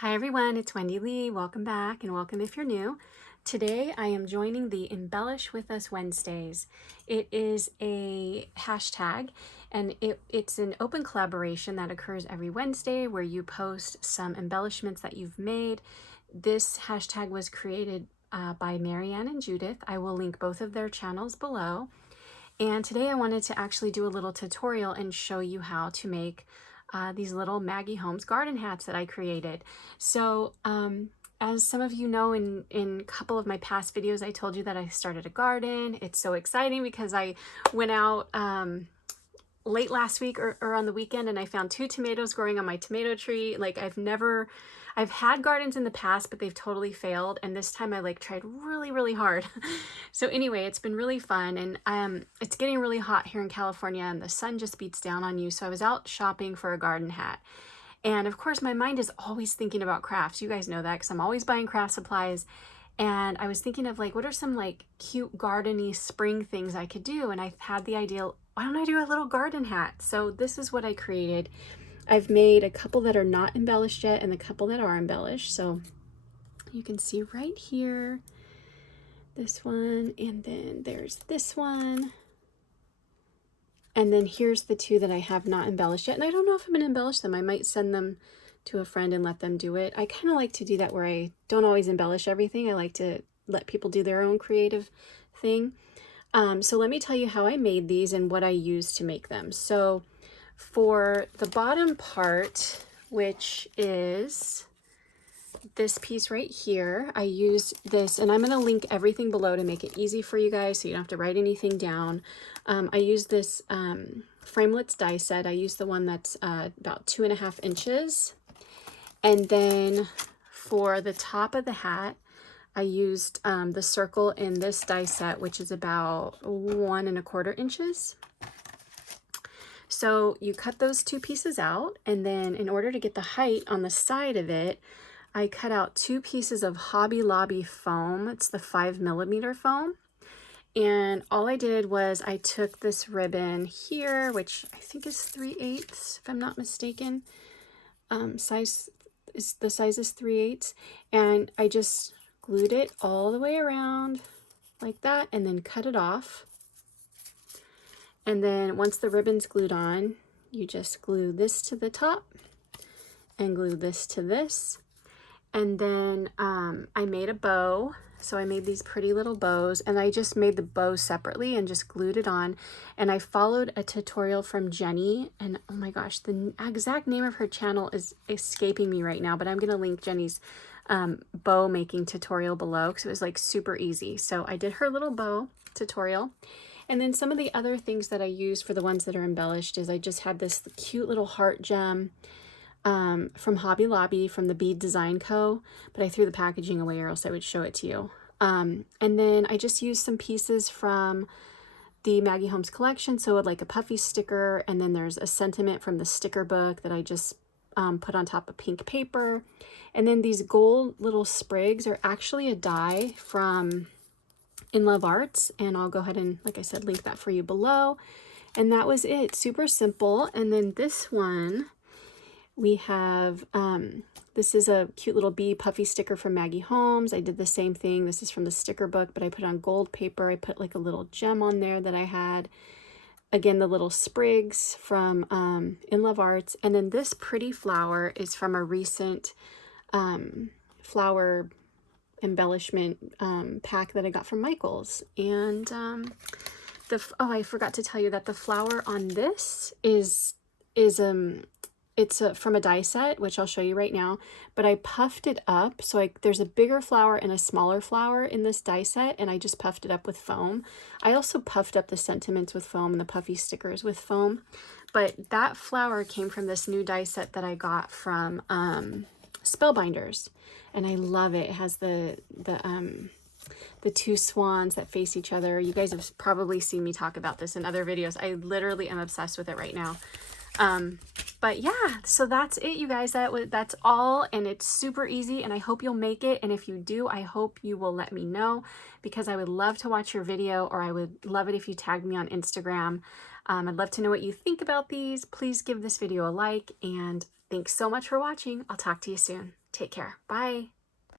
Hi everyone, it's Wendy Lee. Welcome back and welcome if you're new. Today I am joining the Embellish With Us Wednesdays. It is a hashtag and it's an open collaboration that occurs every Wednesday where you post some embellishments that you've made. This hashtag was created by Marianne and Judith. I will link both of their channels below. And today I wanted to actually do a little tutorial and show you how to make these little Maggie Holmes garden hats that I created. So as some of you know, in a couple of my past videos, I told you that I started a garden. It's so exciting because I went out late last week or on the weekend and I found 2 tomatoes growing on my tomato tree. Like I've had gardens in the past, but they've totally failed. And this time I tried really hard. So anyway, it's been really fun, and it's getting really hot here in California and the sun just beats down on you. So I was out shopping for a garden hat. And of course my mind is always thinking about crafts. You guys know that because I'm always buying craft supplies. And I was thinking of what are some cute gardeny spring things I could do? And I had the idea, why don't I do a little garden hat? So this is what I created. I've made a couple that are not embellished yet and a couple that are embellished. So you can see right here, this one, and then there's this one. And then here's the 2 that I have not embellished yet. And I don't know if I'm gonna embellish them. I might send them to a friend and let them do it. I kind of like to do that where I don't always embellish everything. I like to let people do their own creative thing. So let me tell you how I made these and what I used to make them. So for the bottom part, which is this piece right here, I used this, and I'm going to link everything below to make it easy for you guys so you don't have to write anything down. I used this Framelits die set. I used the one that's about 2.5 inches. And then for the top of the hat, I used the circle in this die set, which is about 1.25 inches. So you cut those 2 pieces out, and then in order to get the height on the side of it, I cut out 2 pieces of Hobby Lobby foam. It's the 5mm foam. And all I did was I took this ribbon here, which I think is 3/8, if I'm not mistaken. The size is 3/8, and I just glued it all the way around like that, and then cut it off. And then once the ribbon's glued on, you just glue this to the top and glue this to this. And then I made a bow. So I made these pretty little bows, and I just made the bow separately and just glued it on. And I followed a tutorial from Jenny, and oh my gosh, the exact name of her channel is escaping me right now, but I'm gonna link Jenny's bow making tutorial below because it was super easy. So I did her little bow tutorial. And then some of the other things that I used for the ones that are embellished is I just had this cute little heart gem from Hobby Lobby from the Bead Design Co. But I threw the packaging away or else I would show it to you. And then I just used some pieces from the Maggie Holmes collection. So like a puffy sticker, and then there's a sentiment from the sticker book that I just put on top of pink paper. And then these gold little sprigs are actually a die from In Love Arts, and I'll go ahead and, like I said, link that for you below. And that was it, super simple. And then this one, we have, this is a cute little bee puffy sticker from Maggie Holmes. I did the same thing. This is from the sticker book, but I put on gold paper. I put a little gem on there that I had. Again, the little sprigs from In Love Arts. And then this pretty flower is from a recent flower embellishment pack that I got from Michael's. And oh, I forgot to tell you that the flower on this is it's from a die set, which I'll show you right now, but I puffed it up. So there's a bigger flower and a smaller flower in this die set, and I just puffed it up with foam. I also puffed up the sentiments with foam and the puffy stickers with foam, but that flower came from this new die set that I got from Spellbinders, and I love it. It has the 2 swans that face each other. You guys have probably seen me talk about this in other videos. I literally am obsessed with it right now. But yeah, so that's it, you guys. That's all, and it's super easy, and I hope you'll make it. And if you do, I hope you will let me know, because I would love to watch your video, or I would love it if you tagged me on Instagram. I'd love to know what you think about these. Please give this video a like, and thanks so much for watching. I'll talk to you soon. Take Take care. Bye.